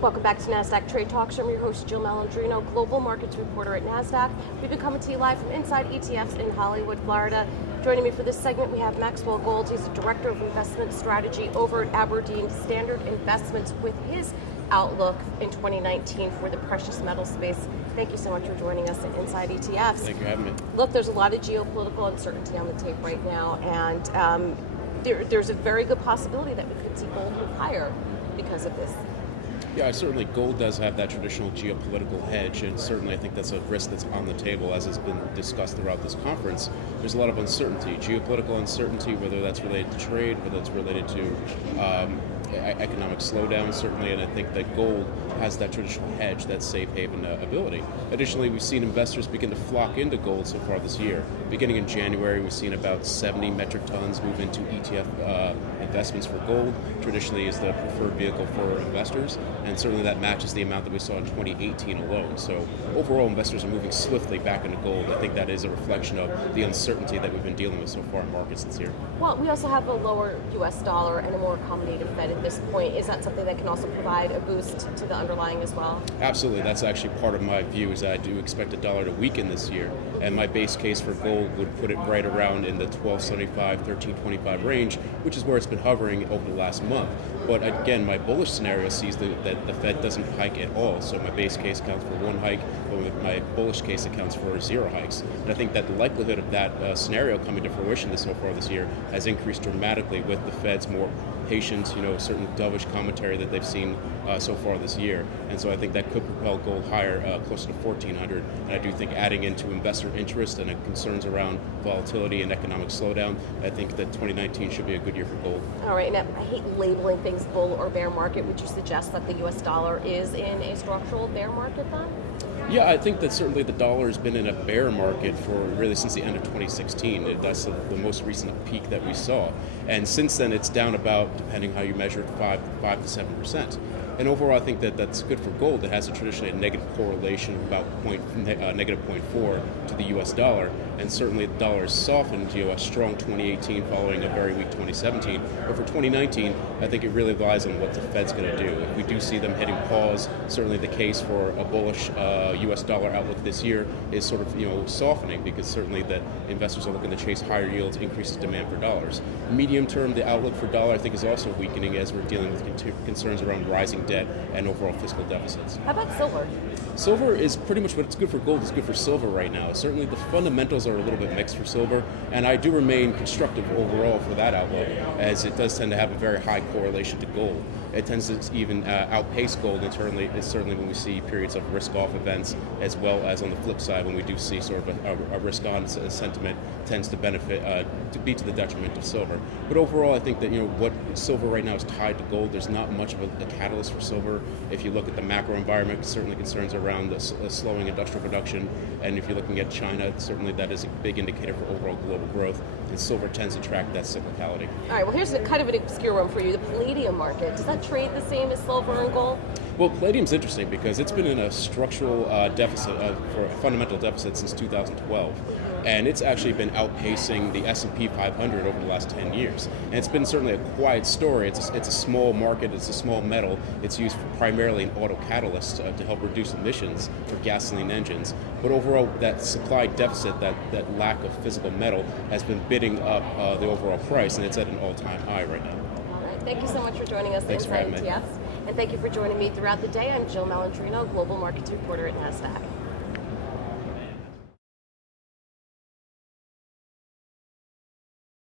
Welcome back to Nasdaq Trade Talks. I'm your host, Jill Malandrino, Global Markets Reporter at Nasdaq. We've been coming to you live from Inside ETFs in Hollywood, Florida. Joining me for this segment, we have Maxwell Gold. He's the Director of Investment Strategy over at Aberdeen Standard Investments with his outlook in 2019 for the precious metal space. Thank you so much for joining us at Inside ETFs. Thank you for having me. Look, there's a lot of geopolitical uncertainty on the tape right now, and there's a very good possibility that we could see gold move higher because of this. Yeah, certainly gold does have that traditional geopolitical hedge, and certainly I think that's a risk that's on the table, as has been discussed throughout this conference. There's a lot of uncertainty, geopolitical uncertainty, whether that's related to trade, whether it's related to economic slowdown, certainly, and I think that gold has that traditional hedge, that safe haven ability. Additionally, we've seen investors begin to flock into gold so far this year. Beginning in January, we've seen about 70 metric tons move into ETF investments for gold. Traditionally is the preferred vehicle for investors, and certainly that matches the amount that we saw in 2018 alone. So overall, investors are moving swiftly back into gold. I think that is a reflection of the uncertainty that we've been dealing with so far in markets this year. Well, we also have a lower U.S. dollar and a more accommodative Fed at this point. Is that something that can also provide a boost to the underlying as well? Absolutely. That's actually part of my view, is that I do expect the dollar to weaken this year, and my base case for gold would put it right around in the 1275, 1325 range, which is where it's been hovering over the last month. But again, my bullish scenario sees that the Fed doesn't hike at all. So my base case accounts for one hike, but my bullish case accounts for 0 hikes. And I think that the likelihood of that scenario coming to fruition so far this year has increased dramatically with the Fed's more patient, certain dovish commentary that they've seen so far this year. And so I think that could propel gold higher, closer to 1,400. And I do think adding into investor interest and concerns around volatility and economic slowdown, I think that 2019 should be a good year for gold. All right, now I hate labeling things bull or bear market. Would you suggest that the U.S. dollar is in a structural bear market then? Yeah, I think that certainly the dollar has been in a bear market for really since the end of 2016. That's the most recent peak that we saw. And since then, it's down about, depending how you measure it, 5 to 7%. And overall, I think that that's good for gold. It has traditionally a negative correlation of about negative 0.4 to the U.S. dollar. And certainly the dollar has softened, a strong 2018 following a very weak 2017. But for 2019, I think it really relies on what the Fed's going to do. If we do see them hitting pause, certainly the case for a bullish U.S. dollar outlook this year is sort of softening, because certainly that investors are looking to chase higher yields, increases demand for dollars. Medium term, the outlook for dollar I think is also weakening as we're dealing with concerns around rising debt and overall fiscal deficits. How about silver? Silver is pretty much what's good for gold is good for silver right now. Certainly the fundamentals are a little bit mixed for silver, and I do remain constructive overall for that outlook, as it does tend to have a very high correlation to gold. It tends to even outpace gold internally, certainly when we see periods of risk-off events, as well as on the flip side when we do see sort of a risk-on sentiment tends to benefit, to be to the detriment of silver. But overall, I think that what silver right now is tied to gold. There's not much of a catalyst for silver. If you look at the macro environment, certainly concerns around the slowing industrial production, and if you're looking at China, certainly that is a big indicator for overall global growth, and silver tends to track that cyclicality. All right, well here's kind of an obscure one for you, the palladium market. Does that trade the same as silver and gold? Well, palladium's interesting because it's been in a structural deficit, for a fundamental deficit since 2012. And it's actually been outpacing the S&P 500 over the last 10 years. And it's been certainly a quiet story. It's a small market, it's a small metal. It's used primarily in auto catalysts to help reduce emissions for gasoline engines. But overall, that supply deficit, that lack of physical metal, has been bidding up the overall price, and it's at an all-time high right now. All right, thank you so much for joining us Thanks Inside for having me. ETFs. And thank you for joining me throughout the day. I'm Jill Malandrino, Global Markets Reporter at Nasdaq.